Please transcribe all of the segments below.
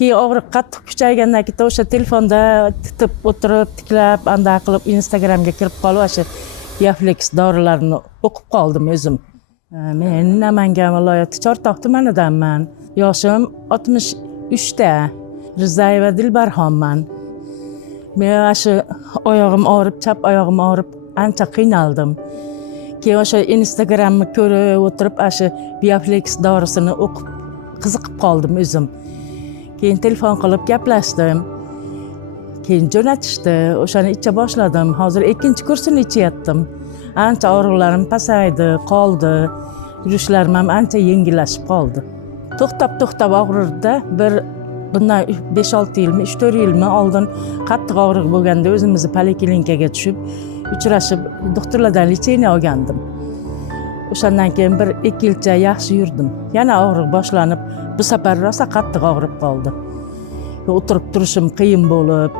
Keyin og'riq qattiq kuchaygandan keyin o'sha telefonda titib o'tirib, tiklab, anda qilib Instagramga kirib qolib, o'sha Bioflex dorilarini o'qib qoldim o'zim. Men Namangan viloyati Chortoq tumanidanman. Yoshim 63 ta. Rizayeva Dilbarxonman. Men o'sha oyog'im og'rib, chap oyog'im og'rib, ancha qiynaldim. Keyin o'sha Instagramni ko'rib o'tirib, o'sha Bioflex dorisini o'qib qiziqib qoldim o'zim. Keyin telefon qilib gaplashdim. Keyin jo'natishdi. O'shani icha boshladim. Hozir 2-kursini ichyaptim. Ancha og'riqlarim pasaydi, qoldi. Yurishlarim ham ancha yengillashib qoldi. To'xtab og'rirdi. Bundan 5-6 yilmi, 3-4 yilmi oldin qattiq og'riq bo'lganda o'zimizni poliklinikaga tushib, uchrashib, doktorlardan lecheniya olgandim. O'shandan keyin 1-2 yilcha yaxshi yurdim. Yana og'riq boshlanib, bu safar rosa qattiq og'rib qoldi. O'tirib turishim qiyin bo'lib,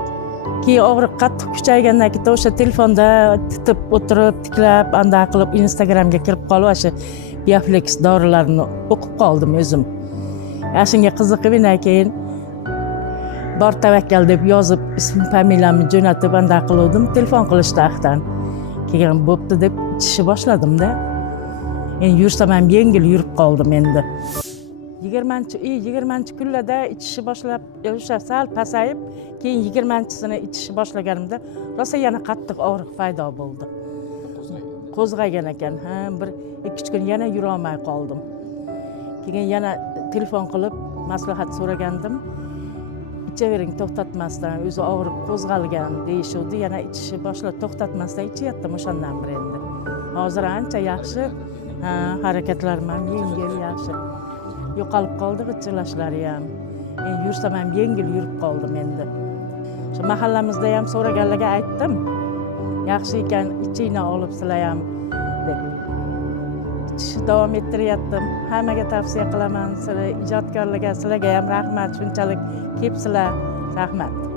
keyin og'riq qattiq kuchaygandan keyin o'sha telefonda titib o'tirib, tiklab, anda qilib Instagramga kirib qolib, o'sha Bioflex dorilarini o'qib qoldim o'zim. Shunga qiziqib, keyin bor tavakkal deb yozib, ism familiyamni jo'natib anda qildim, telefon qilishdi axtan. Keyin bo'pti deb ichishni boshladim-da. Endi yursam ham yengil yurib qoldim endi. 20 kunlarda ichishni boshlab, o'sha sal pasayib, keyin 20-sini ichishni boshlaganimda rosa yana qattiq og'riq paydo bo'ldi. Qo'zg'agan ekan. 1-2 kun yana yura olmay qoldim. Keyin yana telefon qilib maslahat so'ragandim. İçevering to'xtatmasdan, o'zi og'riq qo'zg'algan deyishdi. Yana ichishni boshlab to'xtatmasdan ichyaptim o'shandan beri endi. Hozir ancha yaxshi, harakatlarim ham yengil, yaxshi. Yo'qolib qoldi g'ichirlashlari ham. Endi yursam ham yengil yurib qoldim endi. Shu mahallamizda ham so'raganlarga aytdim. Yaxshi ekan, ichingni olib sizlar ham deb. İchishni davom ettiryaptim. Hammaga tavsiya qilaman. Sizlar ijodkorlarga, sizlarga ham rahmat, shunchalik kelibsizlar. Rahmat.